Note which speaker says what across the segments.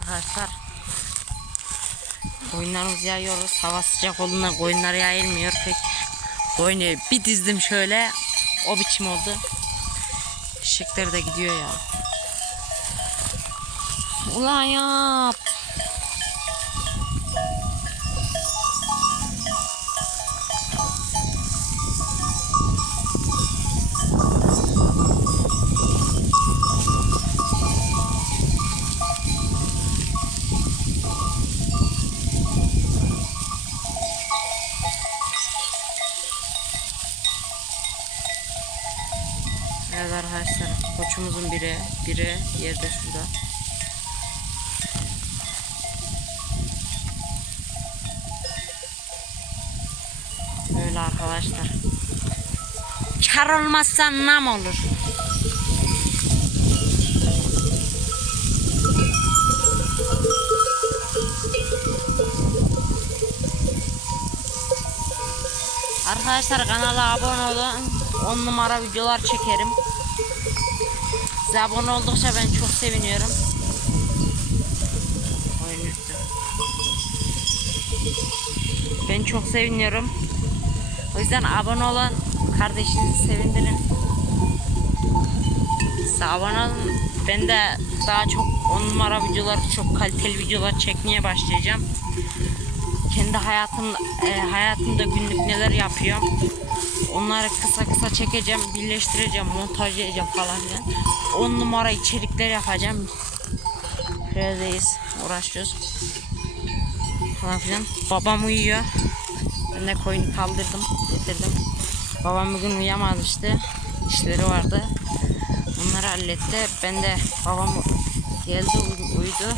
Speaker 1: arkadaşlar. Koyunlarımızı yayıyoruz. Hava sıcak olduğundan koyunlar yayılmıyor pek. Koyunu bir dizdim şöyle. O biçim oldu. Eşekler de gidiyor ya. Ulan yap. Evet arkadaşlar koçumuzun biri biri yerde şurada. Böyle arkadaşlar. Kar olmazsa nam olur. Arkadaşlar kanala abone olun. 10 numara videolar çekerim. Size abone oldukça ben çok seviniyorum. Oyun üstü. Ben çok seviniyorum. O yüzden abone olan kardeşinizi sevindirin. Size abone olun. Ben de daha çok 10 numara videolar, çok kaliteli videolar çekmeye başlayacağım. Kendi hayatım, e, hayatımda günlük neler yapıyorum. Onları kısa kısa çekeceğim, birleştireceğim, montajlayacağım falan filan. 10 numara içerikler yapacağım. Neredeyiz? Uğraşıyoruz. Falan filan. Babam uyuyor. Ben de koyunu kaldırdım, getirdim. Babam bugün uyuyamamıştı. İşleri vardı. Onları halletti. Ben de babam geldi uy- uyudu.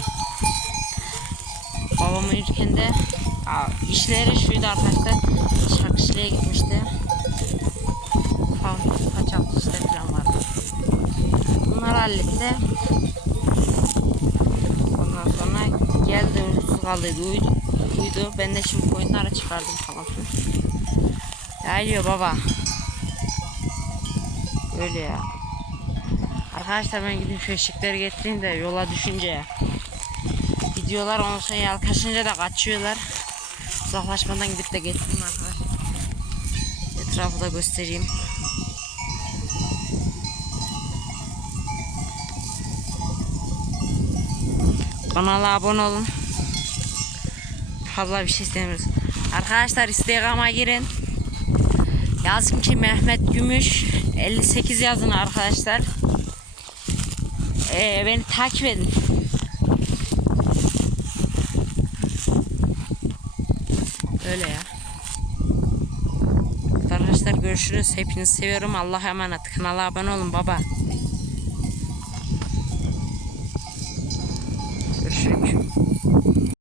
Speaker 1: Babam uyurken de işleri şuydu arkadaşlar. Geldi uykusuz kaldıydı uyudu. Uyudu. Ben de şimdi koyunları çıkardım falan filan. Yayılıyor baba. Öyle ya. Arkadaşlar ben gideyim şu eşekleri getireyim de yola düşünce gidiyorlar ondan sonra yalkaşınca da kaçıyorlar. Uzaklaşmadan gidip de getireyim arkadaşlar. Etrafı da göstereyim. Kanala abone olun. Fazla bir şey istemiyoruz. Arkadaşlar Instagram'a girin. Yazın ki Mehmet Gümüş 58 yazın arkadaşlar. Ee, beni takip edin. Öyle ya. Arkadaşlar görüşürüz. Hepinizi seviyorum. Allah'a emanet. Kanala abone olun baba. 10.